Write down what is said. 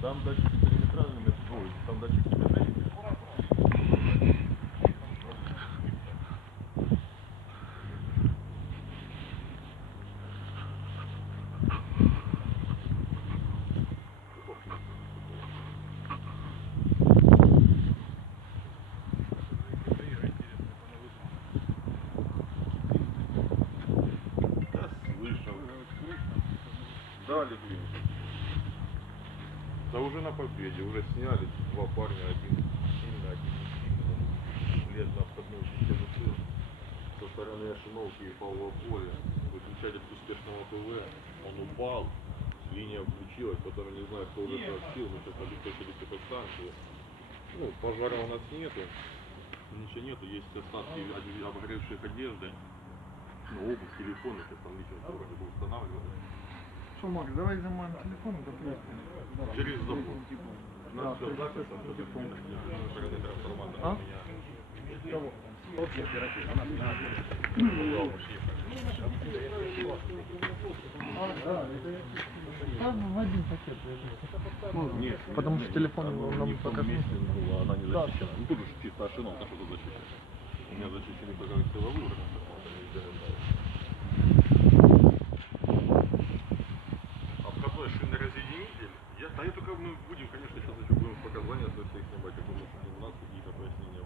Там датчики периметральными, ой, там датчики движения. Да, слышал. Да уже на победе, уже сняли два парня, один сильный, один не сильный. Лет на входную систему сил. Со стороны Ошиновки и Павлова поля. Выключатель успешного ПВ, он упал, линия включилась, потом не знаю, кто уже сообщил, мы сейчас обеспечили станцию. Ну, пожара у нас нету, ничего нету, есть остатки обгоревших одежды, ну, обувь, телефон, это там личность вроде бы устанавливали. Что, Макс, давай изымаем телефон и допустим. Через забор. Да, На все запись, А? Кого? А, да, это я- Там в один пакет. Нет, потому что телефон нам покажет. месте было, она не Да. защищена. Ну тут уж чисто ошибка, что тут защищена. У меня защищены только силовые трансформаторы и ДРД. А входной я только мы будем, конечно, сейчас еще будем показания со всех снимать, думаю, что у нас какие-то пояснения.